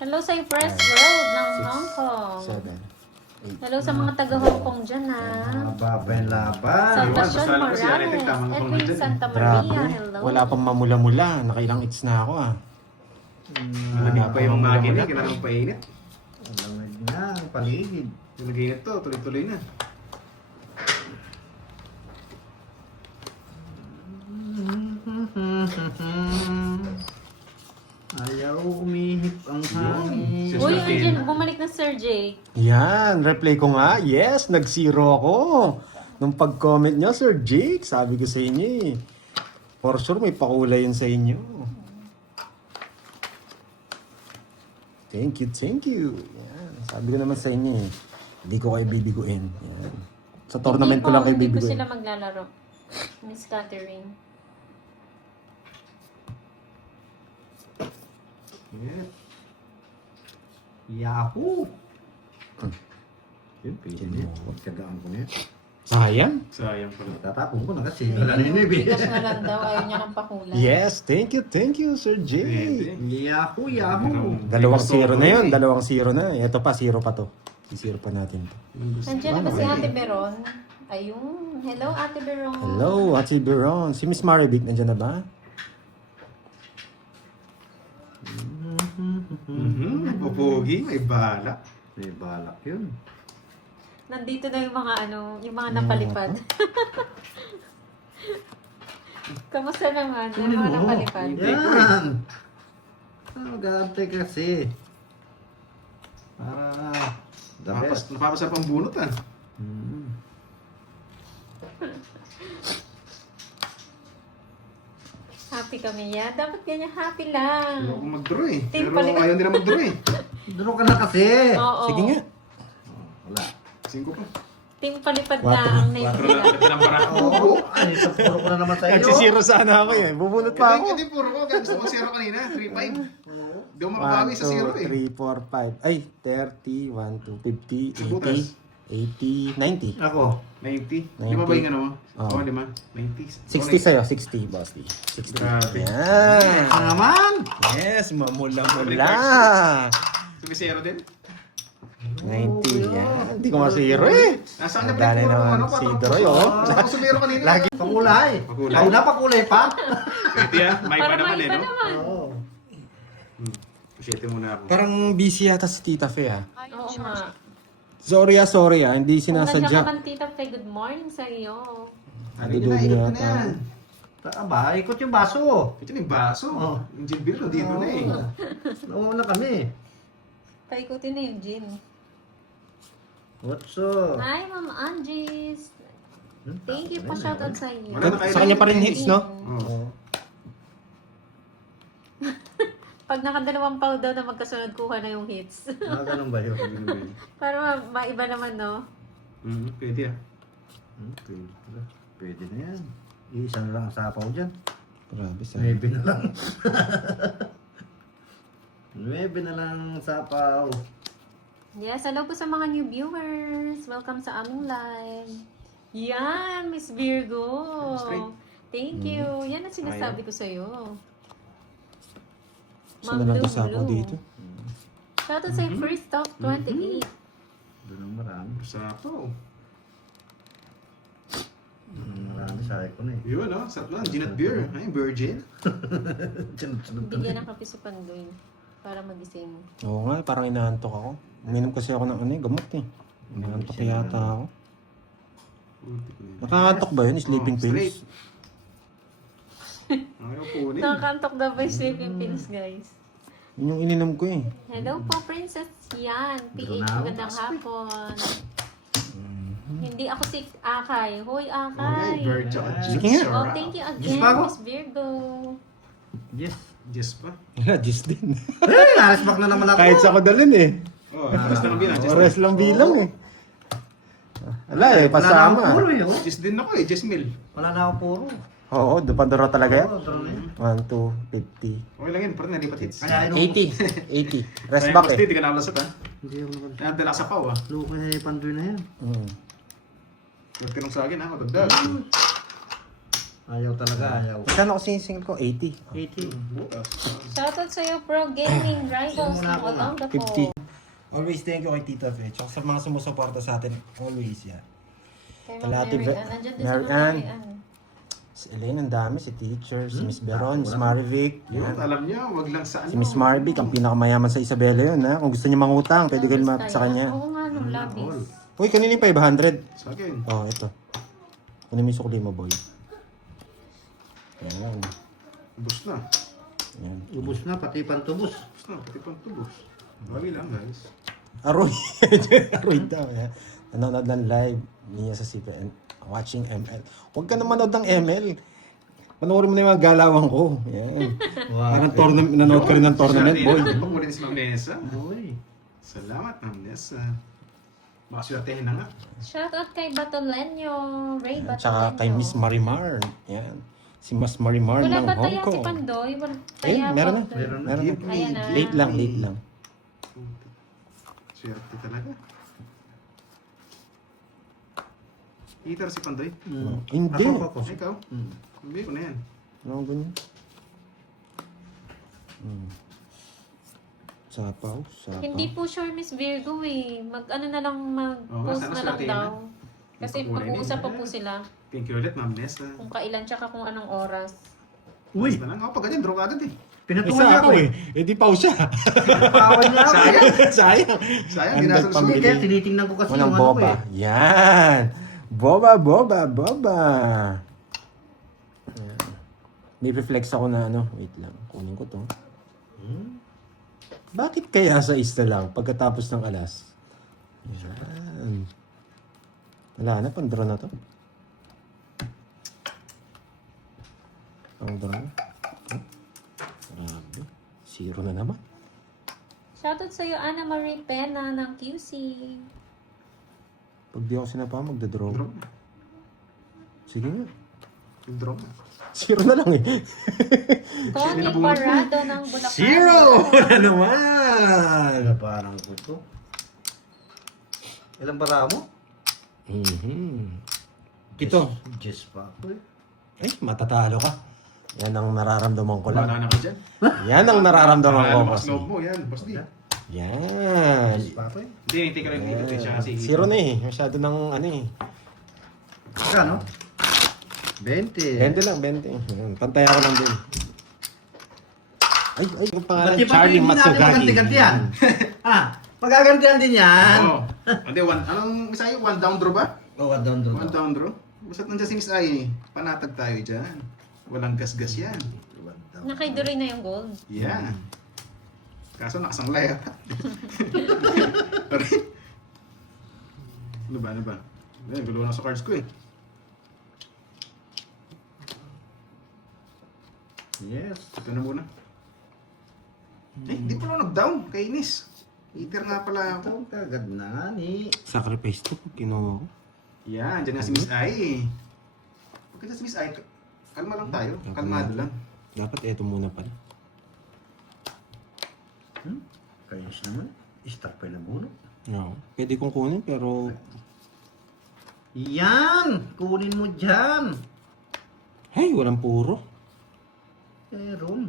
Hello sa Press Road ng Hong Kong. 7, 8. Hello sa mga taga Hong Kong dyan ha. Mababa yung laban. Salvacion Morales, Edwin Santa Maria, hello. Wala pang mamula-mula. Nakailang hits na ako ah. Hindi pa yung makina, kailangan painit. Lamig na ang paligid. Yung nag-init to, tuloy-tuloy na. Ayaw umihip ang hangin. Uy, andyan, bumalik na Sir Jake. Yan, replay ko nga. Yes, nag-zero ako. Nung pag-comment nyo, Sir Jake, sabi ko sa inyo eh. For sure, may pakulay yun sa inyo. Thank you, thank you. Yan, sabi ko naman sa inyo eh. Hindi ko kayo bibiguin. Yan. Sa tournament ko lang kayo Hindi po bibiguin. sila maglalaro. Miss Catherine. Yeah. Yahoo! Yun, pwede niya. Pagkagaan ko niya. Sayang. Sayang pala. Tatapon ko na kasi. Wala na yun eh. Tigas na lang daw, ayaw niya ng pakulay. Yes, thank you, Sir Jake. Yahoo! Yahoo! Dalawang zero na yun, dalawang zero na. Ito pa, zero pa to. Zero pa natin to. Nandiyan na ba si Ate Beron? Ayun. Hello, Ate Beron. Hello, Ate Biron. Si Miss Maribit, nandiyan na ba? Pupugi, may bala. May balak yun. Nandito na yung mga yung mga napalipad. Kamusta naman? Yung mga napalipad. Yan! Mag-aantay kasi. Para... The best. Napapasap ang bunot ah. Happy kami yan. Dapat ganyan happy lang. Ayaw ko mag-draw eh. Team Pero pala. ayaw nila mag-draw eh. Duro ka na kasi. Oo. Sige nga. Wala. 5 pa. Team palipad Quatro. na ang name Pero nila. ito lang para. Oo. Ay, ito puro ko na naman sa iyo. Nagsisiro sana ako eh. Bubunot pa ako. Hindi puro ko. Gusto ko 0 kanina. 3-5. Hindi ako makabawi 1, sa 0 eh. 2, 3, 4, 5. Ay, 30, 1, 2, 50, Sa butas. 80, 90. Ako. 90. 5 ba yung ano mo? Oo. Oo, 5. 90. 60 sa'yo, 60, boss. 60. Grabe. Yan. Ano naman? Yes, mamula-mula. Sabi 0 din? 90, yan. Hindi ko masiro eh. Nasaan na Dali pala naman ano? si Droy, oh. Ako sumiro kanina. Lagi. Pakulay. Pakulay. Ako na pakulay pa. Pwede ah. May pa Para naman eh, maiba no? naman. Oo. Pusyete muna ako. Parang busy yata si Tita Fe ah. Oo nga. Sorry ah. Hindi Kung nandiyan ka sinasadya. man, Tita Fe, good morning sa iyo. Ano Dudog yun na, ikot niya ko na yan. Aba, ikot yung baso. Ito na yung baso. Oo. Yung gin beer, nandito na eh. Nauna kami. Paikutin na yung gin. What's up? Hi, Ma'am Angies. Thank you po, shoutout sa iyo. Wala na kayo Sa kanya pa rin hits, no? Oo. Pag nakadalawang pau daw na magkasunod, kuha na yung hits. Ganun ba yun? Para maiba naman, no? Pwede ah. Pwede pala. Pwede na yan. Isa na lang ang sapaw dyan. Grabe sa. 9 na lang. 9 na lang ang sapaw. Yes, hello po sa mga new viewers. Welcome sa aming live. Yan, Miss Virgo. Straight. Thank you. Yan ang sinasabi ko sa'yo. Saan na lang sapaw dito? Shoutout sa First Talk 28. Doon ang marami. Sapo. Doon ang marami sa ko na eh. Yun oh, sarap lang. Gin at beer. Ay, virgin. Sunod-sunod Bigyan ng kape si Pandoy para magising. Oo nga, parang inaantok ako. Uminom kasi ako ng gamot eh. Inaantok yata ako. Nakakantok ba yun? Sleeping straight. pills? Ayaw punin. Nakakantok daw ba yung sleeping pills, guys? Yun yung ininom ko eh. Hello po, Princess Yan. PH, magandang hapon. Hindi ako si Akay. Hoy, Okay, Akay. bird tsaka Sige gin. nga. Oh, thank you Yes, again, bago. Miss Virgo. Yes. Just pa. Wala, just din. Eh, last back na naman ako. Kahit sa ako dalhin eh. Oh, rest lang bilang. Oras lang bilang eh. Wala eh, Wala na akong pasama. puro eh. oh. Just din ako eh, just meal. Wala na akong puro. Oo, dupadura talaga yan. Oo, draw na yan. 1, 2, 50. Okay lang yun, parang nalipat hits. Kaya inom 80. 80. Rest back eh. Hindi ka nakalasot ha. Hindi ako naman. Nadala sa pao ah. Luko na yung pandoy na yan. Mm. Huwag tinong sa akin ha, matagdag. Ayaw talaga, ayaw. Magkano kasi yung single ko? 80. 80. Shoutout sa'yo, Pro Gaming Rivals ng Olonga po. 50. Always thank you kay Tita Fe. Tsaka sa mga sumusuporta sa atin. Always yan. Kay Ma'am Kalahati Mary ba- Ann. Nandiyan din Mary si Ma'am Ann. Mary Ann. Si Elaine, ang dami. Si Teacher, si Miss Beron, Miss Marivic. Yun, Yan. alam niyo, wag lang sa Si Miss Marvic, ang pinakamayaman sa Isabela yun, ha? Kung gusto niya mangutang, pwede kayo lumapit sa kanya. Oo nga, no, labis. Uy, kanina yung 500. Sa akin. Oh, ito. Kunin mo yung sukli mo, boy. Yan. Ubus na. Yan. Ubus na, pati pantubos. Ubus na, pati pang tubos. Wagi lang, guys. Aroy. Aroy daw. Eh. Nanonood ng live niya sa CPN. Watching ML. Huwag ka na manood ng ML. Panoorin mo na yung mga galawang ko. Yan. Parang tournament, nanood ka rin ng tournament, boy. Pakulit si Ma'am Nessa. Uy. Salamat, Ma'am Nessa. Makaswertehin na nga. Shoutout kay Batolenyo, Ray Batolenyo. Tsaka kay Miss Marimar. Yan. Si Miss Marimar Wala ng ba Hong tayo si Kong. Pandoy? Wala. Eh, Kaya meron na. Pandoy. Meron na. Meron na. Ayan na. Late lang, late lang. Swerte talaga. Eater si Pandoy. Hindi. Ako. Ay, ikaw? Hindi ko na yan. Ano ganyan? Sapaw, sapaw. Hindi po sure Miss Virgo eh. Mag-ano na lang, mag-post sana na lang swerte daw. na. Kasi Pagkulay mag-uusap niya. pa po sila Thank you ulit, Ma'am Nessa. kung kailan tsaka kung anong oras. Uy, Basta lang ako pag ganyan, draw ka agad eh. pinatungan niya ako eh. Eh di paw siya. Pawan niya ako. Sayang. Sayang. Sayang, Ang di nasa nagpamili. Hindi, susunod. kaya tinitingnan ko kasi Walang yung ano ko boba. eh. Yan. Boba, boba, boba. Yan. May reflex ako na ano. Wait lang. Kunin ko to. Bakit kaya sa isla lang pagkatapos ng alas? Yan. Wala na. Pang-draw na to. Pang-draw na. Grabe. Zero na naman. Shoutout sa'yo, Ana Marie Pena ng QC. Pag di ako sinapa, magdadraw. Draw. Sige nga. Yung draw. Zero na lang eh. Tony Parado ng Bulacan. Zero na naman! Ano parang ko to? Ilang bara mo? Ito. Jess pa ako eh. Eh, matatalo ka. Yan ang nararamdaman ko lang. Wala na ako dyan. Yan ang nararamdaman ko Wala na kasi. snob mo, yan. Basta di. Yan. Jess pa ako eh. Hindi, hindi ka lang dito. Siya kasi. Zero na eh. Masyado ng ano eh. Kano? 20. 20 lang, 20. Yan, pantay ako lang din. Ay, yung pangalan, Ba't di ba Charlie hindi natin Matsugagi. maganti-gantihan? Ha? Magagantihan din yan. Oo. Hindi, anong isa yun? One down draw ba? Oh, what down One down draw? Basta't nandiyan si Miss Ai, panatag tayo dyan. Walang gas-gas yan. Nakaiduloy na yung gold. Yan. Kaso nakasanglay ata. Ano ba, ano ba? Ayan, gulo na sa cards ko eh. Yes. Ito na muna. Eh, hindi pala nag-down. Kainis. Eater nga pala ako. Ito kagad na nga ni. Sacrifice to, kinuha ko. Yan, dyan na si Miss Ai. Pagkita si Miss Ai, kalma lang tayo. Kalmado lang. Dapat eto muna pala. Kayos naman. Start pa yung buno. No. Pwede kong kunin pero Yan! Kunin mo dyan. hey, walang puro. Meron.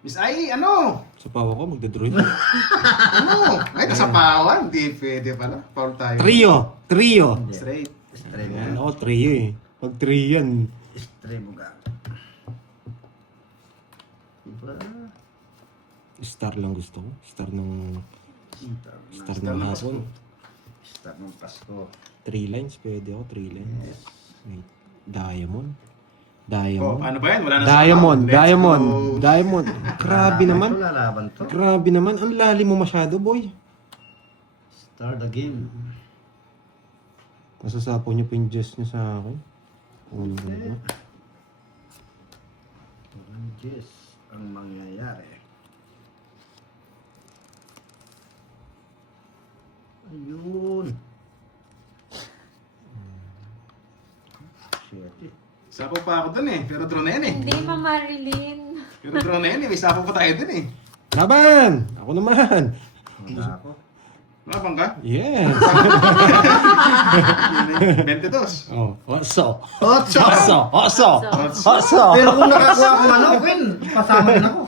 Miss Ai, ano? Sa pawa ko, magdadraw. Ano? Ay, kasapawan. Hindi pwede pala. Foul tayo. Trio! Straight. Stray mo. Yan ako, trio eh. Pag trio yan, Stray mo ka. Diba? star lang gusto ko. Star ng hapon. Start ng Pasko. 3 lines, pwede ako, 3 lines. Yes. Wait. Diamond. Oh, Diamond. paano ba yan? Wala na Diamond, sapaw. Let's diamond, go. diamond. Grabe naman. Ito, lalaban to. Grabe naman. Ang lalim mo masyado, boy. Start the game. Nasasapo niyo pa yung Jess niya sa akin. Ulo ko na. Ang Jess ang mangyayari. Ayun. Shit eh. Sapaw pa ako dun eh. Pero draw na yan eh. Hindi, Ma'am Marilyn. Pero draw na yan eh. May sapaw pa tayo dun eh. Laban! Ako naman! Wala ako. Nakabang ka? Yes. 22. Oh, oso. Otso! Oso. Oso. Oso. Pero kung nakakuha ko ano, Queen, pasama din ako.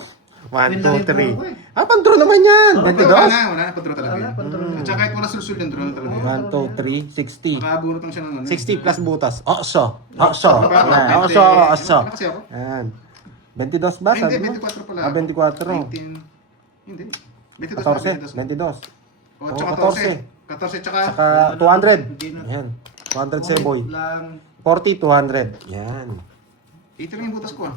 1, 2, 3. eh. Ah, pandro naman yan. Oh, 22. Wala na, control talaga Wala, yun. control. At saka kahit wala sulsul yung drone talaga yun. 1, 2, 3, 60. Nakabunot lang siya ng ano. 60 plus butas. Oso. Oso. Baba, Yan, 20. Oso. Oso. Ano kasi ako? Yan. 22 ba? Ay, Sabi hindi, mo? 24 pala. Ah, 24. 19. Hindi. 22 pa, 14. 22. Oh, Oh, tsaka 14. 14 tsaka... Saka 200. Yan. 200 sa'yo, boy. Lang. 40, 200. Yan. Ito lang yung butas ko ah.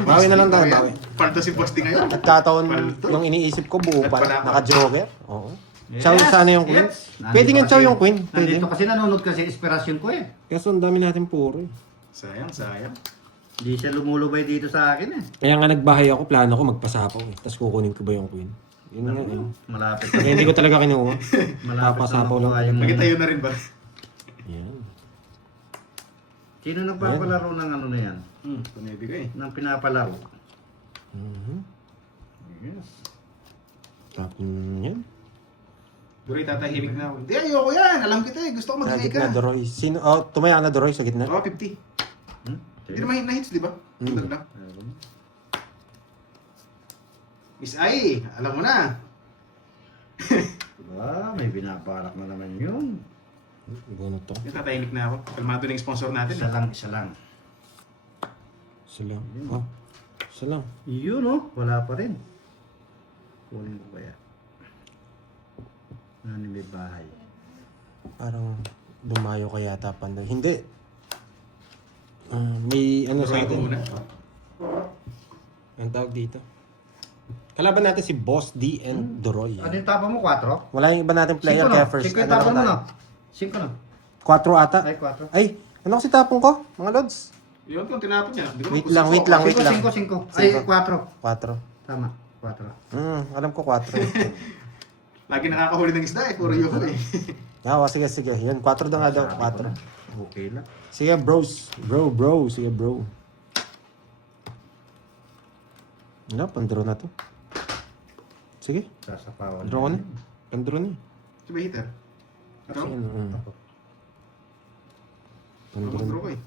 Bawi na lang tayo, bawi. Paldo si Bosti ngayon. At kataon, Paldo. yung iniisip ko, buo pa. Nagpala ako. Naka-joker. Oo. Yes. Chow sana yung queen. Yes. Pwede nga Nandito chow kasi- yung queen. Pwede. Nandito kasi nanonood kasi inspirasyon ko eh. Kaso ang dami natin puro eh. Sayang, sayang. Hindi siya lumulubay dito sa akin eh. Kaya nga nagbahay ako, plano ko magpasapaw eh. Tapos kukunin ko ba yung queen? Yun nga eh. Malapit. Kaya hindi ko talaga kinuha. Malapit Papasapaw na lang. makuha yung... Nagitayo na rin ba? Yan. Sino nagpapalaro ng ano na yan? Pumibigay. Ng pinapalaro? Mhm. Yes. Tapos yan. Duray tatahimik na ako. Hindi, ayoko yan. Alam kita eh. Gusto ko Sa mag-ingay gitna, ka. Doroy. Sino? Oh, tumaya na Doroy sa gitna. Oo, 50. Hmm? Hindi naman na-hits, di ba? Tundad lang. Meron. Miss Ai, alam mo na. Diba? May binabalak na naman yun. Ano to? Yung tatahimik na ako. Kalmado na yung sponsor natin. Isa Eh. lang, isa lang. Sila. Oh. Sila. Yun oh, wala pa rin. Kunin ko kaya. Ano may bahay? Parang dumayo ka yata panday. Hindi. May ano sa Duray ko atin. muna. Ang tawag dito. Kalaban natin si Boss D and Doroy. Ano yung tapang mo? 4? Wala yung iba natin player kaya first. 5 yung Ano tapang mo lang na. tayo? 5 na. 4 ata. Ay, 4. Ay, ano kasi tapong ko? Mga lods. Yun kung tinapon niya. Di ko Wait gusto lang, ko. wait lang, wait 5, lang. 5. Ay, 4. 4. Tama, 4. Alam ko 4. Lagi nakakahuli ng isda eh. Puro yoko eh. Sige, sige. Yan, 4 daw nga daw. 4. Okay lang. Sige, bros. Bro. Sige, bro. Ano, pandro na to. Sige, Sasapawan. pandro ko na. Pandro na. Siya ba hitter? Ito? Sige, Pandro Puro na. ko eh.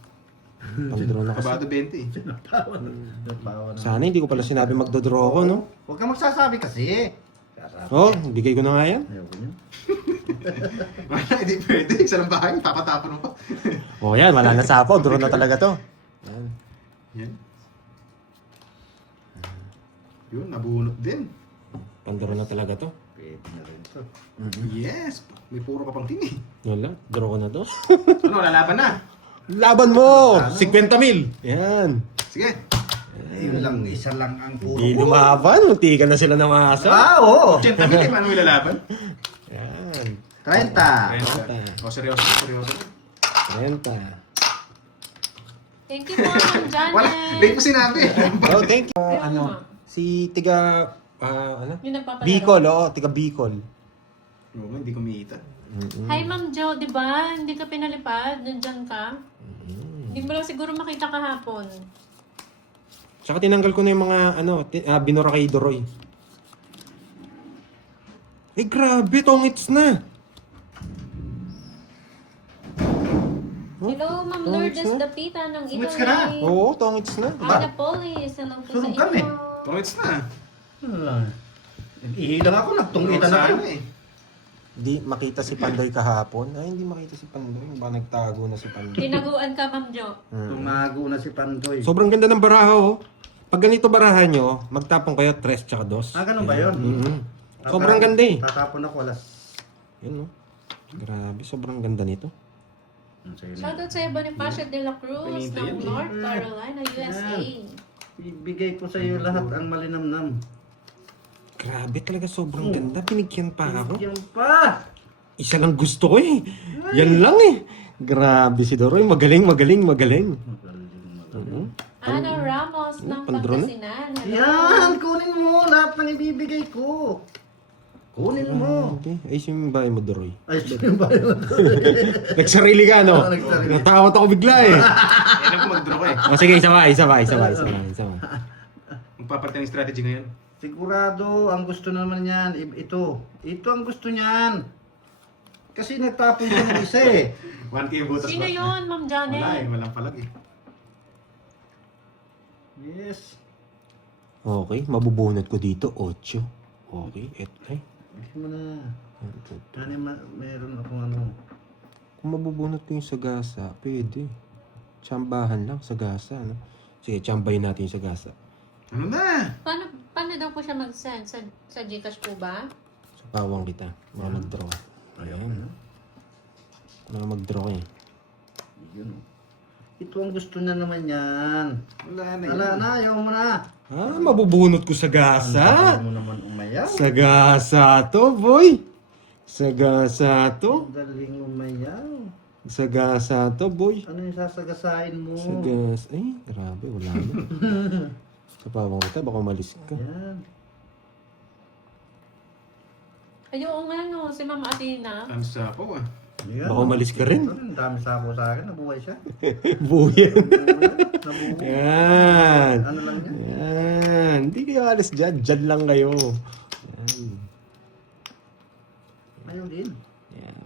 Pandro na kasi. Kabado 20 eh. Sasapawan. Sana hindi ko pala sinabi magdodraw ako, no? Huwag ka magsasabi kasi. Sasabi. Oh, bigay ko na nga yan. Ayoko niya. Wala, hindi pwede. Isa lang bahay. Papatapon mo pa. Oh, yan. Wala na sapaw. Draw na talaga to. Yan. Yan. Yun, nabunot din. Pandro na talaga to. Pwede na rin ito. Yes! May puro ka pang tingin. Wala. Draw ko na to. Ano, lalaban na. Laban mo! 50,000! Yan. Sige. Yun lang, isa lang ang puro. Hindi lumaban. Munti ka na sila ng asa. Oo! 80 mil eh, paano mo ilalaban? Yan. 30. O, seryoso, seryoso. 30. Thank you po, Ma'am Janet. Wala, hindi ko sinabi. Oh, thank you. Ano? Si tiga... ano? Yung nagpapalaro. Bicol, oo. Tiga Bicol. Oo, hindi kumita. Hi, Ma'am Jo, di ba? Hindi ka pinalipad. Nandyan ka. Hindi mo lang siguro makita kahapon. Tsaka tinanggal ko na yung mga, binura kay Doroy. Eh, grabe. Tongits na. Hello, Ma'am Tongits Lourdes na? Dapita ng Tongits ka na? Italy. Oo, tongits na. Ana Polis, hello po sa Sunog kami. inyo. Tongits na. Wala. Ihilang ako, nagtungitan na ako. Sana eh. Di makita si Pandoy kahapon. Ay, hindi makita si Pandoy. Ba nagtago na si Pandoy. Tinaguan ka, Ma'am Jo. Tumago na si Pandoy. Sobrang ganda ng baraha, oh. Pag ganito barahan nyo, magtapong kayo 3 tsaka 2. Ganun ba yun? Sobrang ganda eh. Tatapon ako, alas. Yun, oh. Grabe, sobrang ganda nito. Sa'yo na. Shoutout sa Bonifacio de la Cruz Pinintay yan ng eh. North Carolina, USA. Ibigay ko sa iyo lahat ang malinamnam. Grabe talaga, sobrang ganda. Binigyan pa ako. Yan pa! Isa lang gusto ko eh. Yan lang eh. Grabe si Doroy. Magaling. Ana Ramos ng Pandro na? Pangasinan. Hello. Yan! Kunin mo lahat ng ibibigay ko. Kunin mo. Okay. Ay, yung bahay mo, Doroy. Ay, sino ba yun? Nagsarili ka, no? Oo, nagsarili. Natawat ako bigla eh. Yan ang mag-draw ko eh. O sige, isa pa. Magpapalitan ng strategy ngayon. Sigurado, ang gusto naman niyan, ito. Ito ang gusto niyan. Kasi nagtapon siya ng isa eh. 1K yung butas Sino ba? yun, Ma'am Wala eh, Janet? walang palag eh. Yes. Okay, mabubunot ko dito, 8. Okay, ay. Hindi mo na. Meron akong ano. Kung mabubunot ko yung sagasa, pwede. Tsambahan lang, sagasa. Ano? Sige, tsambahin natin yung sagasa. Ano na? Paano daw po siya mag-send? Sa Gcash po ba? Sa pawang kita, mga mag-draw. Ayan. Mga mag-draw eh. Yun. Ito ang gusto niya naman yan. Wala na Wala na, ayaw mo na. Ah, mabubunot ko sagasa. Ayaw mo naman umayaw. Sagasa to, boy. Sagasa to. Daling umayaw. Sagasa to, boy. Ano yung sasagasain mo? Sagas. Ay, grabe, wala na. Sa pawang kita, baka umalis ka. Yan. Ay, oo nga no, si Ma'am Athena. Ang sapo ah. Yan. Baka umalis ka rin. Ito, ang dami sapo sa akin. Nabuhay siya. Buya. Nabuhay. Yan. Ano lang yan? Yan. Hindi kayo alis dyan. Dyan lang kayo. Yan. Ayaw din. Yan.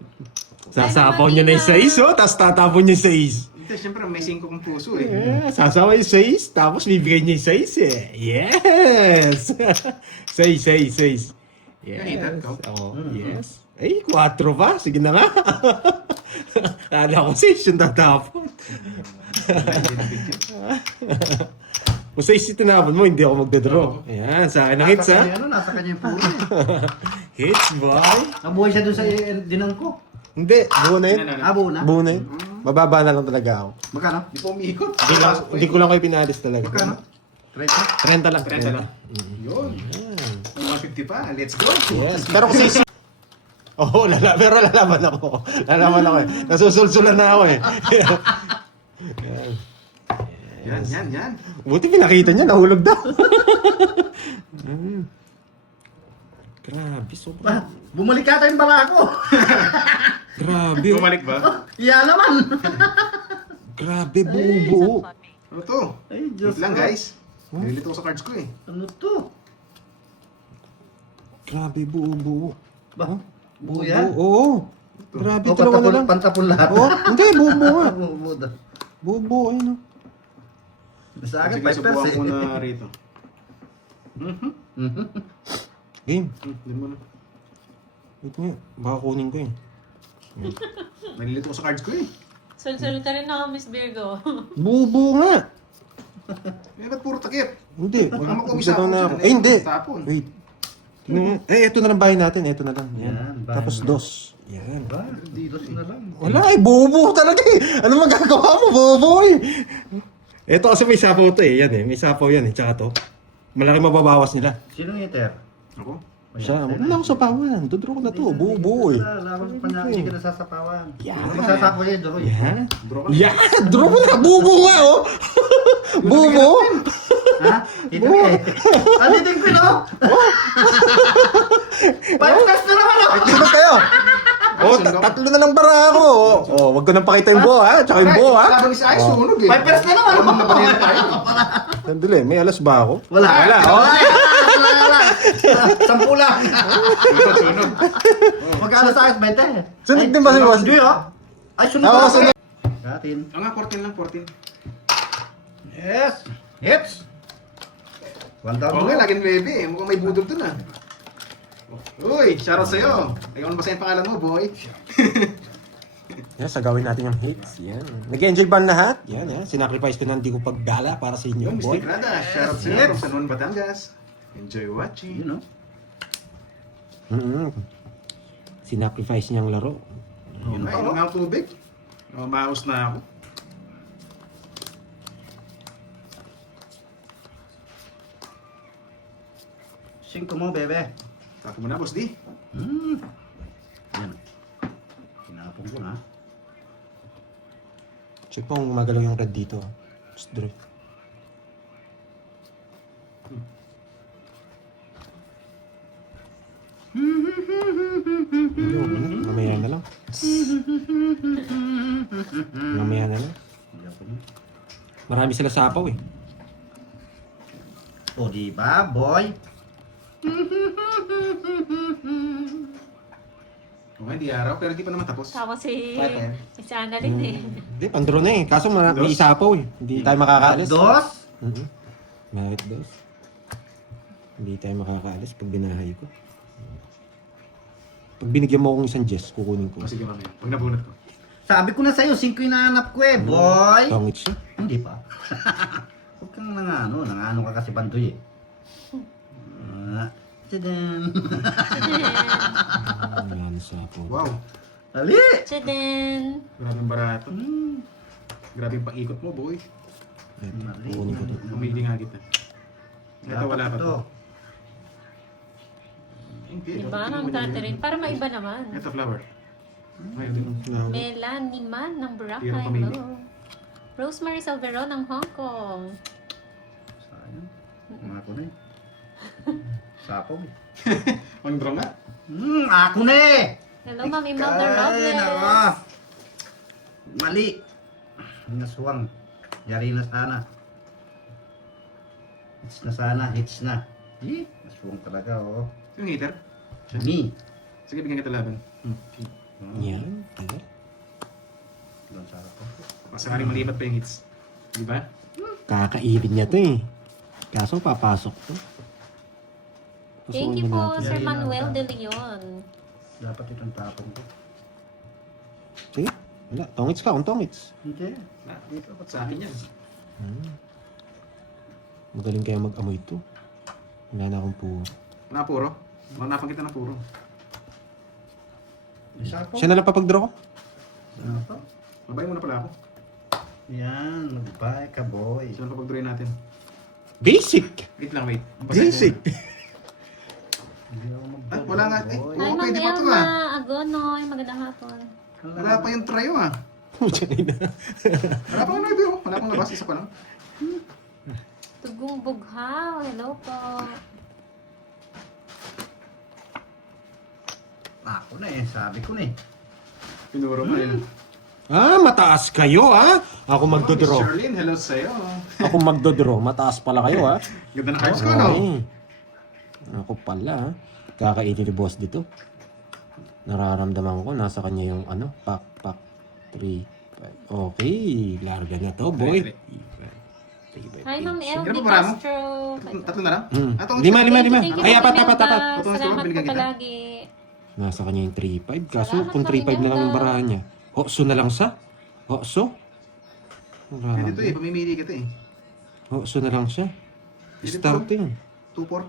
Sasapaw niya na yung 6, oh. Tapos tatapon niya yung 6. Hindi, siyempre may 5 kong puso eh. Yeah, sasawa yung 6. Tapos bibigay niya yung 6 eh. Yes! 6. Nakita Yes. ko. Oh, yes. Ay, 4 pa. Sige na nga. Kala ko 6 yung tatapon. Kung 6 yung tinapon mo, hindi ako magdadraw. Ayan, sa akin ang hits, ha? Nasa kanya yung puno eh. Hits, boy. Nabuhay siya doon sa dinang ko. Hindi, buo na yun. Abo na. Buo na yun. Mababa na lang talaga ako. Magkano? Di po umiikot. Hindi ko lang kayo pinalis talaga. Magkano? 30? 30 lang. 30 lang. Yun. Yan. 150 pa. Let's go. Yes. Pero kasi pero lalaban ako. Lalaban ako eh. Nasusulsulan na ako eh. Yan. Buti pinakita niya, nahulog daw. Grabe, sobrang. Bumalik ka tayong bala ko. Grabe. Bumalik ba? Iya naman. Grabe, buo-buo. Ano to? Ay, Diyos Wait lang ko. guys. Nililito ko sa cards ko eh. Ano to? Grabe, buo-buo. Ba? Buo, Buo yan? oo. Grabe, O, dalawa na lang. pantapon lahat. Oo, hindi, buo-buo nga. Buo daw. Buo-buo, ayun o. Sa akin, Sige, 5 subukan pers ko eh. na rito. Game. Hindi mo na. Wait nga, baka kunin ko eh. Nililito ko sa cards ko eh. Sul-sul ka rin ako, Miss Virgo. Buo-buo nga. Eh, ba't puro takip? Hindi. Huwag kang Gusto daw mag-uusapon na dyan, ako. eh. Eh, hindi. Tapon. Wait. Tingnan mo. Ito na lang bahay natin. Ito na lang. Yan. Yan, bahay Tapos mo. dos. Yan. Ba? Didos na lang. Wala eh. Buo-buo talaga eh. Ano magagawa mo? Buo-buo eh. Ito kasi may sapaw to eh. Yan eh. May sapaw yan eh. Tsaka to. Malaki mababawas nila. Sino yung eter? Ako? Siya. Wala akong sapawan. Dudro ko na to. Buo-buo eh. Wala akong panyaki, hindi ka nasasapawan. Yan. Magsasapo yan, Doroy. Yan. Draw ka na. Yan. Draw mo na. Buo-buo nga oh. Buo-buo. Ha? Ito eh. Alitin ko no? 5 pers na naman ako. Sunod kayo. Oh, tatlo na lang bara ako. Oh, wag ko nang pakita yung buo ha. Tsaka yung buo ha. Laban ni sa ice, sunog eh. 5 pers na naman. Alam na ba nila tayo? Sandali, may alas ba ako? Wala. Wala, oh. Wala. 10 lang. Sunog. Magkano sa akin? 20? Sunod din ba si boss? Hindi ah. Ay, sunod Oo, na. sunod. Katin. Ang nga, 14 lang, 14. Yes. Hits. 1,000. Oo nga, laging baby eh. Mukhang may budol dun ah. Uy, shoutout sa'yo. Ikaw na ba yung pangalan mo, boy? Yan, sagawin natin yung hits. Yan. Nag-enjoy ba ang lahat? Yan, yan. Sinacrifice ko na hindi ko paggala para sa inyo, Yung boy. Mystic Rada, shoutout sa'yo from San Juan, Batangas. Enjoy watching. You know. Sinacrifice niyang laro. Ay, inom nga ang tubig. Maus na ako. Singko mo, bebe. Tapo mo na, boss D. Yan. Pinapong ko na. Check mo kung gumagalaw yung red dito. Just draw. Mamaya na lang. Mamaya na lang. Marami sila sapaw eh. O, di ba, boy? Okay, di araw, pero di pa naman tapos. Tapos si Kaya. si Annalyn eh. Hindi, pandro na eh. Kaso may Dos. isapaw eh. Hindi tayo makakaalis. Dos? Mhm. Merit dos. Hindi tayo makakaalis pag binahay ko. Pag binigyan mo akong isang Jess, kukunin ko. O sige mamaya, pag nabunot ko. Sabi ko na sa'yo, 5 yung nahanap ko eh, boy! Tongit siya. Hindi pa. Huwag kang nangano ka kasi bandoy eh. Tadaan! Yan sa po. Wow, Ali! Tadaan! grabe ang barato. Grabe yung paikot mo, boy. Ito, kukunin ko to. Umili nga kita. Ito wala pa to. Diba? Ang Catherine. Para maiba naman. Ito flower. Ay, ito. Melanie Man ng Boracay. Pero pamili. Hello. Rosemary Salvero ng Hong Kong. Sayang. Ako na eh. Sapaw eh. Ang draw nga. Ako na eh! Hello, Ma'am Imelda Ay, Robles. nako. Mali. Naswang. Yari na sana. Hits na sana, hits na. Naswang talaga oh. Yung hater. Me. Sige, bigyan kita laban. Yan. Ano? Doon sa ako. Masakaling malipat pa yung hits. Di ba? Kakaibin niya to eh. Kaso papasok to. Thank you po, natin. Sir Yari na Manuel ata. De Leon. Dapat itong tapon ko. Sige. Wala. Tongits ka. Kung tongits. Hindi. Dito, sa akin yan. Magaling kaya mag-amoy to. Wala na akong puro. Wala puro. Manapan kita ng puro. Sapaw. Siya na lang papag-draw ko. Sapaw. Mabay muna pala ako. Yan, mag-bye ka boy. Sino papag-drawin natin? Basic! Wait lang, wait. Basic! Hindi ako Ah, wala nga. Eh, boy. Hi, Oo, Ma'am pwede pa to, Elma ah. Agonoy. Magandang hapon. Wala pa yung trio ah. Diyan na. Wala pa nga biro. Wala pang labas. Isa pa lang. Tugong Bughaw. Hello po. Ako na eh, sabi ko na eh. Pinuro mo yun. Ah, mataas kayo ah. Ako Miss magdodraw. Charlene, hello sa'yo. Ako magdodraw. Mataas pala kayo ah. Ganda ng cards ko, no? Okay. Ako pala ah. Kakainin ni boss dito. Nararamdaman ko nasa kanya yung ano, pak, 3, 5. Okay, larga na to, boy. Hi, Ma'am Sino LB pa para mo? Castro. Tatlo na lang? Ah, itong- Lima. Thank you, Ay, Ma'am apat. Imelda. Ito, Salamat po binigyan kita. palagi. Nasa kanya yung 3-5. Kaso Salamat, kung 3-5 na lang ang Ma'am barahan niya. Okso na lang sa? Okso? Pwede ito eh, pamimili kita eh. Okso na lang siya. Starting. 2-4.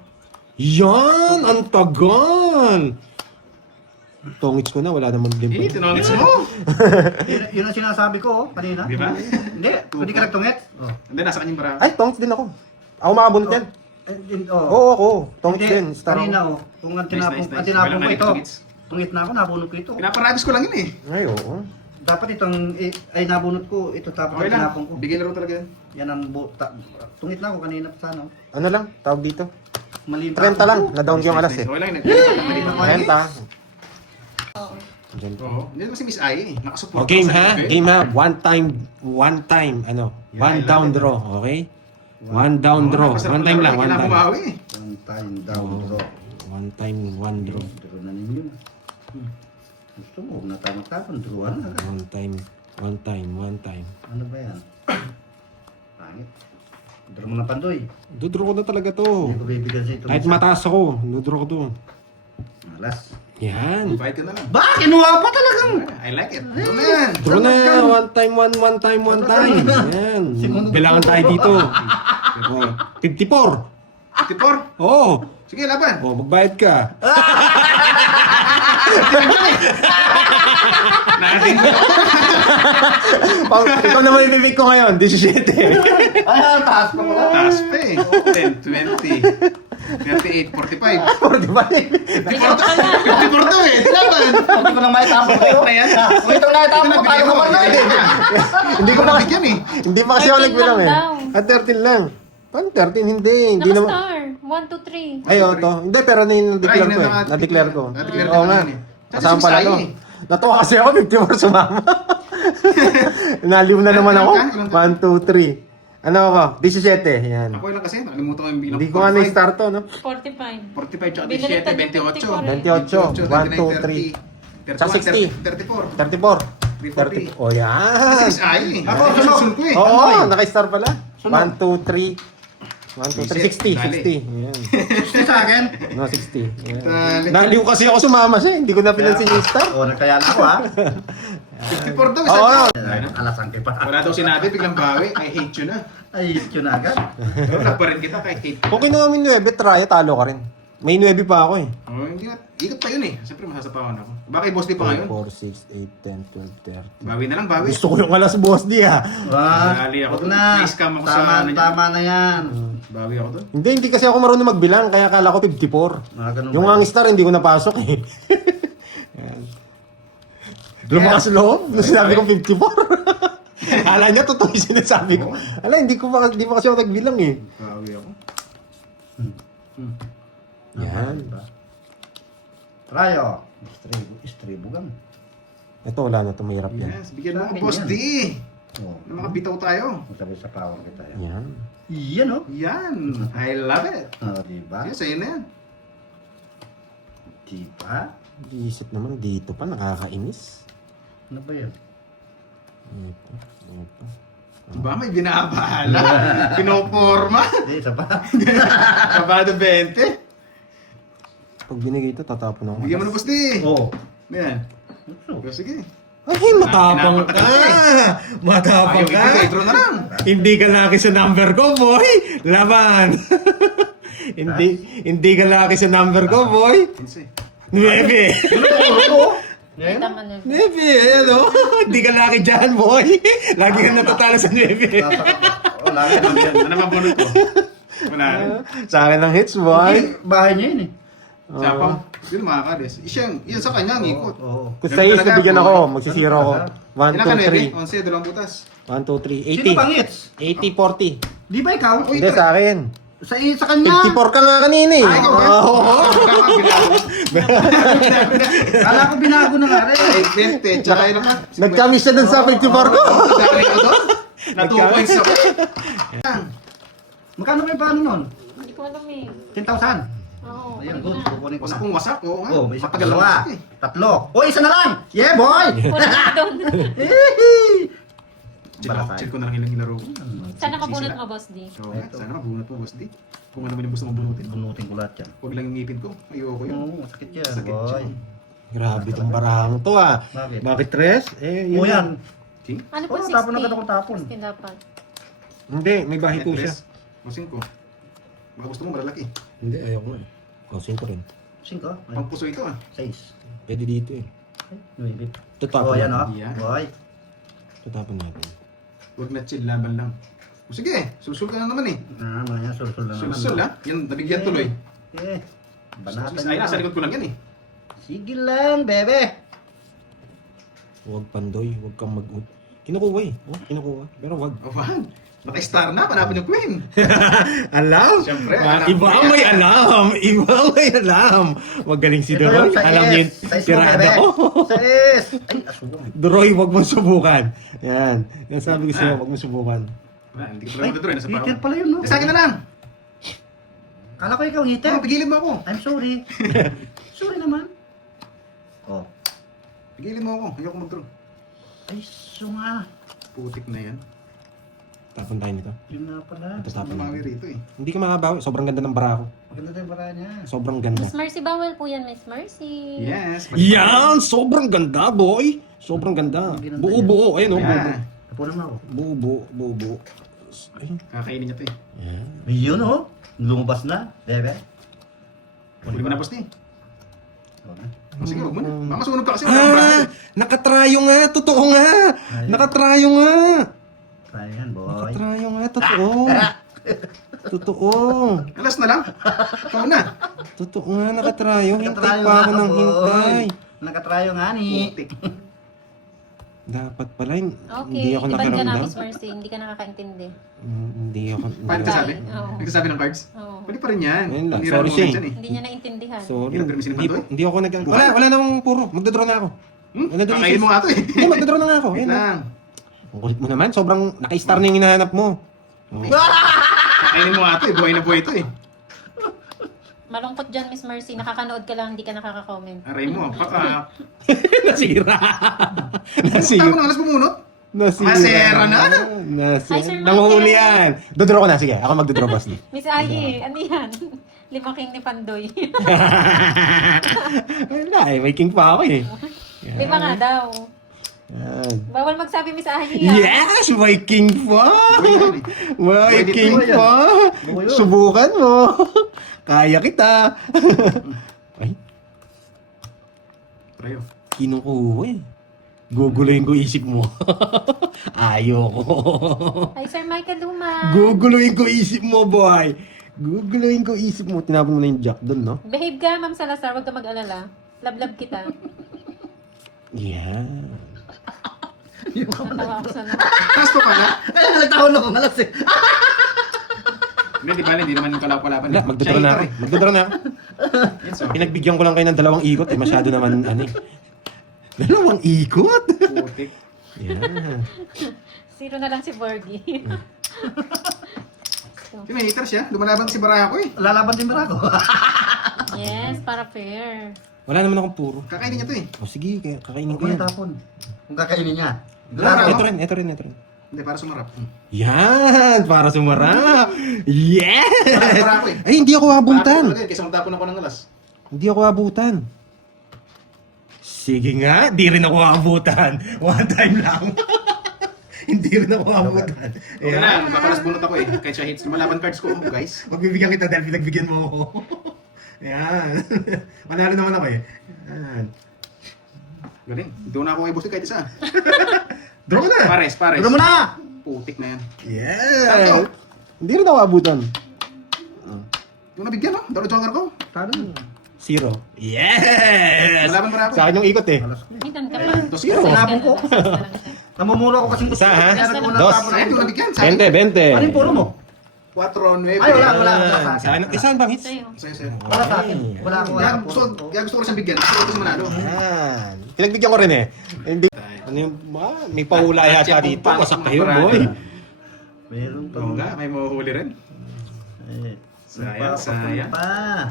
Yan! Ang tagal! Tongits ko na, wala namang Eh, limpo. tinongits mo! Yun ang sinasabi ko oh, kanina. Di ba? Hindi, pwede ka nagtungit. Oh. Hindi, nasa kanyang bara. Ay, tongits din ako. Ako makabunot yan. Oo, ako. Tongits din. Star Kanina ako. oh, kung ang Nice, tinapon, nice, nice. ang tinapon Walang ko mali ito. tungits. Tungit na ako, nabunot ko ito. Pinaparabis ko lang yun eh. Ay, oo. Dapat itong, ay nabunot ko, ito tapos Okay ang lang. tinapon ko. Bigay laro talaga yan. Yan ang tungit na ako kanina pa sana. oh. Ano lang, tawag dito. Mali 30 lang, na-down ko yung alas eh. Okay lang yun. 30. Diyan. Oo. Hindi naman si Miss Ai eh. Nakasupport. O, game ako sa ha? gabi. Game ha? One time, ano? Yeah, One I love down it. draw, okay? One down draw. Masarap One time laro, lang, one kailangan time. bumawi eh. One time down draw. One time, one draw. Draw na ninyo. Gusto mo, huwag na tayo magtapon. Draw na. One time, one time, one time. Ano ba yan? Pangit. Draw mo na pandoy. Dudraw ko na talaga to. Hindi ko bibigyan sa ito. Kahit mataas ako, dudraw ko to. Malas. Yan. Invite ka na lang. Ba? Kinuha pa talagang! I like it. Draw na yan. Draw na, one time, one time, one time. Yan. Bilangan tayo dito. Oh, 54. 54. Oo. Sige, laban. Oh, magbayad ka. Nakating ko. Ikaw naman ibibig ko ngayon, 17. Ay, taas pa pala. Taas pa eh. 10, 20, 38, 45. 45. 54 daw eh. Laban. Hindi ko lang maitapon ko. Ano yan? Kung itong naitapon ko, tayo ko pa Hindi ko pa kasi, Bigyan eh. hindi pa kasi ako 13 nagbilang eh. lang At 13 lang. Paano 13? Hindi. Hindi naman. Nakastar. 1, 2, 3. Ay, oo, to. Hindi, pero na-declare ko eh. Ay, Na-declare ko. na-declare Oo ka nga. na yun eh. Kasama Kasi pala si to. Sai eh. Natuwa kasi ako, 54 sumama. Naliw na naman ako. Ilan ka? 1, 2, Ano ako? 17. Yan. Ako lang kasi, nakalimutan ko yung bilang. Hindi ko nga na-start to, no? 45. 45 tsaka Binaliktad 17, yung 28. 1, 2, 3. 28. 29, 30, Sa 34. 34. 30. Oh, yan. Miss Ai. Ako, Ako, sunod. susunod ko eh. Oo, naka-star pala. Sunod. 1, 2, 3. 1, 2, 3. 60. Dali. 60. Yan. Gusto sa akin? No, 60. Yan. Dali. Naliw kasi ako sumama siya. Hindi ko na pinansin yung star. Oo, nagkaya na ako ha. 54 daw, Oo. isa Alasan kita. Wala daw sinabi, biglang bawi. I hate you na. Ay, yun na agad. Pero pa rin kita kay hate. Kung kinuha mo yung 9, try, talo ka rin. May 9 pa ako eh. Oh, hindi na. Ikot pa yun eh. Siyempre masasapawan ako. Bakit boss di pa ngayon? 4, 6, 8, 10, 12, 13. Bawi na lang, bawi. Gusto ko yung alas boss di ha. Wag Dali ako. na. Na-scam ako sa Tama, ano niya. tama na yan. Bawi ako doon. Hindi kasi ako marunong magbilang, kaya akala ko 54. Ganun Yung ba? ang star, hindi ko napasok eh. Yan. Lumakas loob, nung sinabi ko 54. Akala niya totoo yung sinasabi ko. Ala, hindi pa kasi ako nagbilang eh. Bawi ako. Yan. Rayo. Istribugan. Ito wala na ito, mahirap yan. Yes, bigyan mo ako Sabi boss yan. D. Oo. Na makabitaw tayo. Magsabi sa power kita yan. Yan. Yan oh. Yan. I love it. Diba? Yes, ayun na yan. Diba? Isip naman dito pa, nakakainis. Ano ba yan? Ito, ito. Diba may binabahala? Pinoporma? Hindi, isa pa. Kabado 20. Pag binigay ito, tatapon ako. Bigyan mo na boss D. Oo. Yan. Okay, sige. Ay, matapang ka! Matapang Ayaw ka! ito, intro na lang. Hindi ka laki sa number ko, boy! Laban! hindi ka laki sa number ko, boy! 9! Kita mo na. 9, ayan o. Hindi ka laki dyan, boy! Lagi ka natatalo sa 9. Wala ka lang yan. Ano naman bunot ko? Wala rin. Sa akin ang hits, boy! Bahay niya yun eh. Siya pa. Yun makakades. Yan sa kanya ang ikot. Oo. Kung sa is, nabigyan ako, magsisiro ako. 1, Ilan ka 2, 3. 11? 11, dalawang butas. 1, 2, 3. Sino pang hits? 80, 40. Di ba ikaw? Hindi, sa akin. Sa kanya. 54 ka nga kanina eh. Ay, ikaw ba? Oo. Kala ko binago na nga rin. 820. Tsaka ilan ka? Nag-commiss siya dun sa 54 ko. Dali ko doon. Na 2 points ako. Magkano ba yung paano nun? Hindi ko alam eh. 10,000. Oo. Ayan, good. Kukunin ko Wasak na. kung wasak. Oo nga. Oh, may isa Matagal lang dalawa. wasak eh. Tatlo. O, isa na lang. Yeah, boy! Wala ka doon. Check ko na lang ilang ilaro ko. Sana mabunot mo, Boss D. Oo nga. Sana mabunot mo, boss D. Kung ano man yung gusto mong bunutin. Bunutin ko lahat yan. Huwag lang yung ngipin ko. Ayoko yun. Oo, sakit yan, Sakit boy. yan. Grabe itong barahang to ah. Bakit? Bakit tres? Eh, O yan. King? Ano po, Oh, 60? tapon agad akong tapon. 60 dapat. Hindi, may bahay po siya. O 5. Baka gusto mo malalaki. Hindi, ayaw ko eh. O, 5 rin. 5. Ay, Pang puso ito ah. 6. Pwede dito eh. Ay, 9. Tutapon Oh, yan natin. o. Yan. Boy. Tutapon natin. Huwag na chill, laban lang. O sige, susul ka na naman eh. Maya, sul-sul na naman. Susul ah. Yan, nabigyan tuloy. Eh, banatan Ay, mo. nasa likod ko lang yan eh. Sige lang, bebe. Huwag pandoy, huwag kang mag-ut. Kinukuha eh. Oh, kinukuha. Pero wag. O man, naka-star na, panapin yung queen. Alam? Siyempre, Ah, alam iba ko ang yan. may alam. Iba ang may alam. Magaling si Ito Doroy. yung sa Alam S. niyo Sa S mo, tirada bebe. ko. Sa S. Ay, asubong. Doroy, wag mong subukan. Yan. Yan sabi ko sa'yo, wag mong subukan. Wala, hindi ko pala matuturo. Nasa pa Peter ako. pala yun, no? Sa akin na lang. Kala ko ikaw ngiter. Tama, pigilin mo ako. I'm sorry. Sorry naman. Oh. Pigilin mo ako. Ayoko mag-draw. Ay, sunga. Putik na yan. Tapon tayo nito. Yun na pala. Ito tapon Tumawi natin. rito eh. Hindi ka makabawi. Sobrang ganda ng bara ko. Maganda tayo para niya. Sobrang ganda. Miss Mercy, bawal po yan, Miss Mercy. Yes. Yan! Sobrang ganda, boy! Sobrang ganda. Buo-buo. Ayun, oh. Yeah. Tapunan mo ako. Buo-buo. Buo-buo. Ay. Kakainin niya to eh. Yan. Yun, oh. Lumabas na. Bebe. Huli mo na, boss ni. Oh, na. O sige, huwag mo na. Baka masunog ka kasi. Wala kang Ah! braso. Nakatrayo nga! Totoo nga! Nakatrayo nga! Kaya yan, boy. Nakatrayo nga! Totoo! Totoo! Alas na lang. Ikaw na. Totoo nga, nakatrayo. Hintay Nakatrayo pa ako nga, ng boy. hintay. Nakatrayo nga ni. Putik. Dapat pala, hindi Okay, ako ibang ka na, nakaramdam. Miss Mercy. Hindi ka nakakaintindi. Hindi ako. Paano nagsasabi? Oo. Nagsasabi ng cards? Oo. Pwede pa rin yan. Ayun lang, Hindi sorry rin siya eh. dyan eh. Hindi niya naintindihan. Sorry. Hindi nag-permission Hindi, pa to eh. hindi ako nag... Wala na akong puro. Magdodraw na ako. Wala na Kakainin mo nga to eh. Hindi, magdodraw na nga ako. Wait Ayun na. lang. Ang kulit mo naman. Sobrang naka-star na yung hinahanap mo. Kainin mo nga ito eh. Buhay na buhay ito eh. Malungkot dyan, Miss Mercy. Nakakanood ka lang, hindi ka nakaka-comment. Aray mo, paka. Nasira. Tapos Nasira. ng alas pumunot. Nasira. Masera na. Hi, Sir Nasira. Michael. Nanguhuli yan. Dodraw ko na. Sige, ako magdodraw, boss. Miss Ayi, ano yan? Lima king ni Pandoy. Wala eh. May king pa ako eh. Lima nga daw. Yan. Bawal magsabi, Miss Ayi. Ah. Yes! May king pa! May Pwede king po yan. pa! Oo, yun. Subukan mo! Kaya kita! Ay, Trayo. kinukuha eh. Guguluhin ko isip mo. Ayoko. Hi, Sir Michael Luma. Guguluhin ko isip mo, boy. Guguluhin ko isip mo. Tinapon mo na yung jack doon, no? Behave ka, Ma'am Salazar. Huwag ka mag-alala. Love kita. Yeah. Natawa ako sa Taas pa pala. Ay, nagtawon ako malas eh. Hindi, di ba? Hindi naman kalaw-kalaban. Wala, magdodraw na ako. Magdodraw na ako. Yes, oh. Pinagbigyan ko lang kayo ng 2 ikot eh. Masyado naman, ano eh. 2 ikot? Putik. Yeah. Zero na lang si Borgie. Di may hitter siya. Lumalaban si Baraya ko eh. Lalaban din ba ako? Yes, para fair. Wala naman akong puro. Kakainin niya to eh. O sige, kakainin ko Kung yan. tapon. Kung kakainin niya. Laro. Ito rin. Hindi, para sumarap. Yan! Para sumarap! Yes! Para ako eh. Ay, hindi ako abutan. Para ako talaga eh, kaysa magtapon ako ng alas. Hindi ako abutan. Sige nga, di rin ako abutan. One time lang. Hindi rin ako abutan. Okay na, magpapalas bunot ako eh. Kahit siya hits. Lumalaban cards ko, guys. Magbibigyan kita dahil pinagbigyan mo ako. Yan. Manalo naman ako eh. Yan. Galing. Doon na ako kay Bossy kahit isa. Draw ka na! Pares. Pero mo na! Putik na yan. Yeah! Hindi rin ako abutan. Yung nabigyan no? Dalo joker ko. Talo. 0. Yes! Malaban para ako. Sa akin yung ikot eh. Alas ko eh. Mitan ka pa. Dos Zero. Sinabong ko. Namumuro ako kasi Isa, ha? Kaya nagmuna Dos. tapon Sayang ako. yung nabigyan. Sa akin. 20. Ano yung puro mo? 4, 9. Ay, wala. Sa akin, isang bang hits? Sa'yo. Sa'yo. Wala sa akin. Wala ako. Kaya gusto ko rin siyang bigyan. Gusto ko siyang manalo. Yan. Pinagbigyan ko rin eh. Hindi. Ano yung, may pahula yata dito. Masak kayo, boy. Meron pa. Oo nga, may mahuhuli rin. Eh, Sayang, sayang. Pa.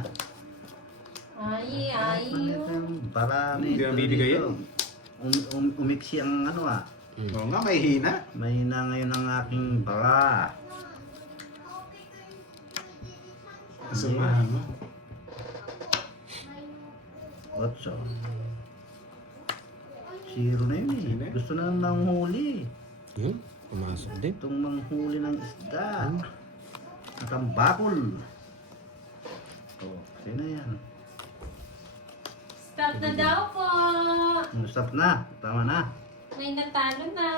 Ay. Para Hindi na bibigay yan. Umiksi ang ano ah. Oo nga, may hina. Mahina ngayon ang aking bala. Sumama. 8. 0 na yun Sino? eh. Gusto na ng huli. Yun. Pumasok din. Itong manghuli ng isda. At ang bakol. Sino yan? Stop na daw po. Stop na. Tama na. May natalo na.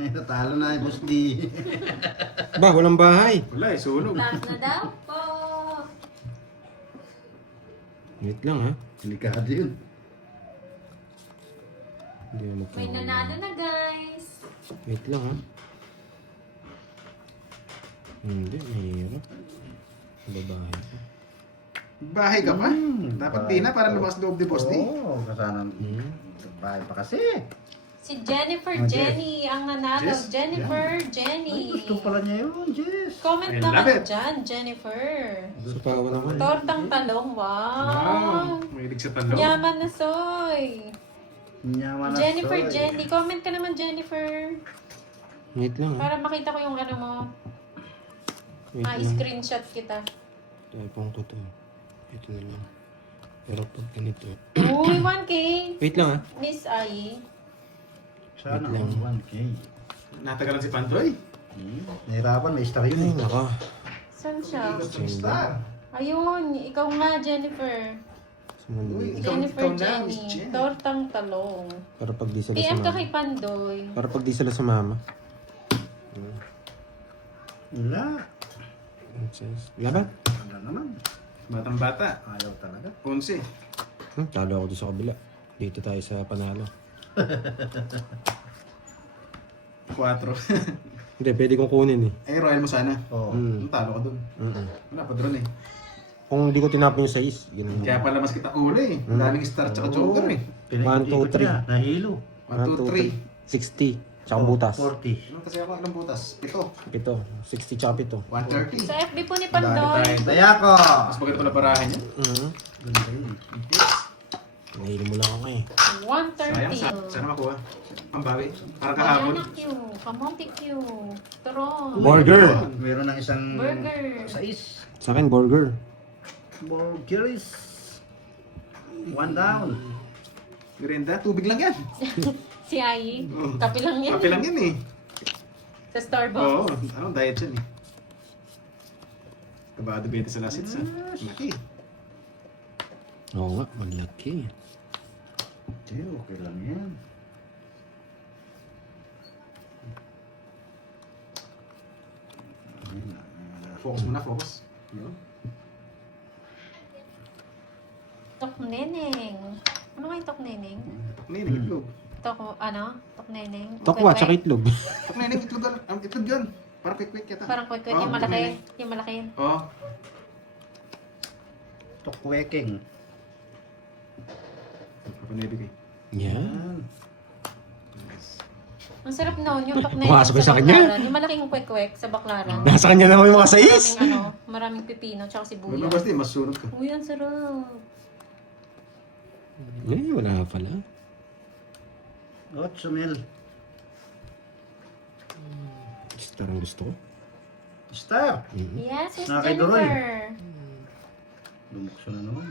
Natalo na yung Boss D. Ba, walang bahay. Wala eh, sunog. Stop na daw po. Wait lang ha. Delikado yun. Hindi mo May nanalo na, guys. Wait lang ha. Hindi, mahirap. Babahay pa. Bahay ka pa? Dapat di na para lumakas loob ni Boss D. Oo, kasana. Bahay pa kasi. Si Jennifer Oh, Jenny ang nanalo. Jess? Jennifer Jenny. Gusto pala niya yun, Jess. Comment I love naman it. dyan, Jennifer. Sa pawa naman. Tortang talong, wow. Mahilig sa talong. Yaman na soy. Nyaman na Jennifer soy. Jenny. Comment ka naman, Jennifer. Wait lang ha. Para makita ko yung ano mo. Wait lang. Screenshot kita. Typong ko to. Ito na lang. Pero pag ganito. Uy, 1K. Wait lang ha. Miss Ai. Sana Wait lang. 1K. Natagalan si Pantoy. Nahirapan, may star Ay, yun eh. naka. Saan siya? Ikot ng star. Ayun, ikaw nga, Jennifer. Sumunod Uy, dito. ikaw Jennifer na, Jenny. Miss Jen. Tortang talong. Para pag di sila PM ka sumama. kay Pandoy. Para pag di sila sumama. Wala. Wala ba? Wala naman. Batang bata. Ayaw talaga. 11. Talo ako doon sa kabila. Dito tayo sa panalo. 4. Hindi, pwede kong kunin eh. Ay, royal mo sana. Oo. Mm. Talo ka dun. Mm-mm. Wala pa drone eh. Kung hindi ko tinapon yung size, ganun. Kaya pala mas kita uli eh. Daming star tsaka joker eh. One, two, Pinag-ikot three. niya, nahilo. 1, 2, 3. 60. Tsaka butas. 40. Ano kasi ako, ilang butas? 7. Pito. 60 tsaka pito. 130. Sa FB po ni Pandoy. Dayako! Mas maganda pala parahan niya. Ganda yun. Nahilo mo lang ako eh. Sayang, 130. sana makuha. Ang bawi. Parang kahapon. Banana Q. Kamote Q. Turon. Burger. Meron ng isang... Burger. 6. Sa akin, burger. Burgeries. 1 down. Merienda, tubig lang yan. Si Ai. Kape lang yan. Kape lang yan eh. Sa Starbucks. Oo, anong diet yan eh. Kabado 20 sa lasits ah. Laki. Oo nga, malaki. Okay lang yan. Focus muna, focus. Yun. Tok Neneng. Ano nga yung Tok Neneng? Taknin, itlog. Tok, ano? Tok Neneng. Tokwa, Kwek-kwek. tsaka itlog. Taknin, itlog. Ang itlog yun. Parang quick-quick yata. Parang kwek-kwek. Oo, Yung malaki. Neneng. Yung malaki. Oo. Tokweking. Papanibig eh. Yan. Nice. Ang sarap noon, yung Tok Neneng Pumasok ka sa kanya? Baklaran. Yung malaking kwek-kwek sa baklaran. Nasa kanya naman yung mga sais. Maraming ano, maraming pipino, tsaka May sibuyas. mga basta eh, mas sunod ka. Uy, ang sarap. Eh, wala pala. 8 mil. Star ang gusto ko. Star. Yes, Miss Nakakay Doroy. Jennifer. Lumukso na naman.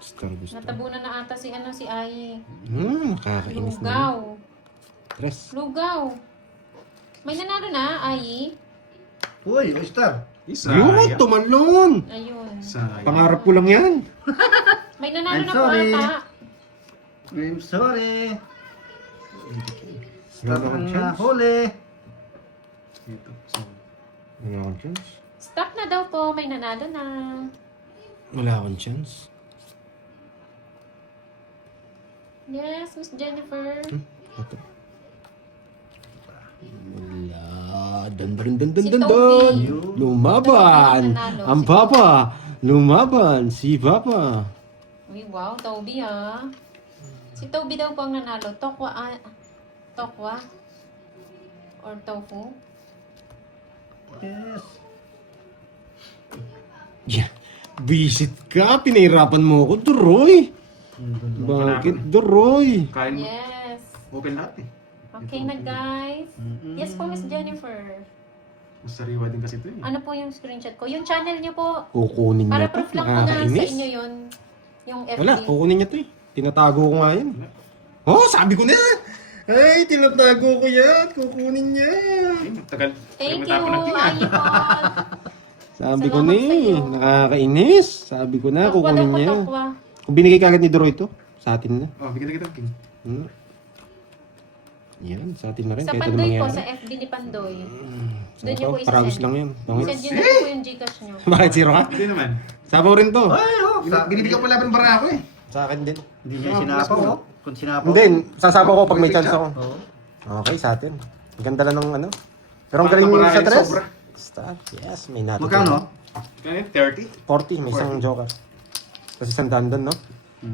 Star gusto. Natabunan na ata si ano si Ai. Nakakainis na. Lugaw. Tres. Lugaw. May nanalo na, Ai. Uy, star. Isa. Yun, tumalon! Ayun. Sayang. Pangarap ko lang yan. May nanalo I'm na po sorry. ata. I'm sorry. Wala Star akong ang chance. huli. Ito. So, Wala akong chance. Stop na daw po, may nanalo na. Wala akong chance. Yes, Miss Jennifer. Ito. Wala. Dan. Si Toby. Lumaban. Nanalo. Ang papa. Lumaban. Si papa. Uy, wow, Toby ah. Si Toby daw po ang nanalo. Tokwa, Tokwa? Or tofu? Yes. Yeah. Visit ka. Pinahirapan mo ako, Duroy. Bakit, Duroy? kain mo. Yes. Open lahat eh. Okay na guys. Yes po, Miss Jennifer. Mas sariwa din kasi ito eh. Ano po yung screenshot ko? Yung channel niyo po. Kukunin Para niya to. proof lang po na sa Nakakainis. inyo yun. Yung FB. Wala, kukunin niya to eh. Tinatago ko nga yan. Oh, sabi ko na! Ay, tinatago ko yan. Kukunin niya. Ayun, tagal. Thank you, Matapon ng tinga. Ayun. Sabi ko Salamat na eh. sa'yo. Nakakainis. Sabi ko na, Tokwa daw kukunin po, niya. tokwa. Kung binigay kagad ni Duroy to, sa atin na. Oh, bigyan kita king. Hmm. Yan, sa atin na rin. Sa Kahit ano Pandoy po, mangyari. sa FB ni Pandoy. Sa Doon niyo po to, paragos isasend. lang yun. Pangit. Send niyo na po yung Gcash niyo. Bakit zero ka? Hindi naman. Sabaw rin to. Ay, oh. Binibigyan ko laban bara ako eh. Sa akin din. Hindi niya sinapaw, oh. Kung sinapaw. Hindi, sasabaw ko pag may chance ako. Oo. Okay, sa atin. Ang ganda lang ng ano. Pero ang Baka galing mo sa marahin tres. sobra. Star. Yes, may natin. Magkano? Kaya 30. 40, may isang joker. Tapos isang dandan, no?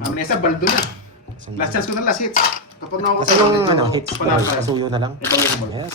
Amnesia, baldo na. Isang Last chance ko na last hits. Kapag Kasi yung ano, hits, Panalo. kasuyo na lang. Ito yung ball. Yes.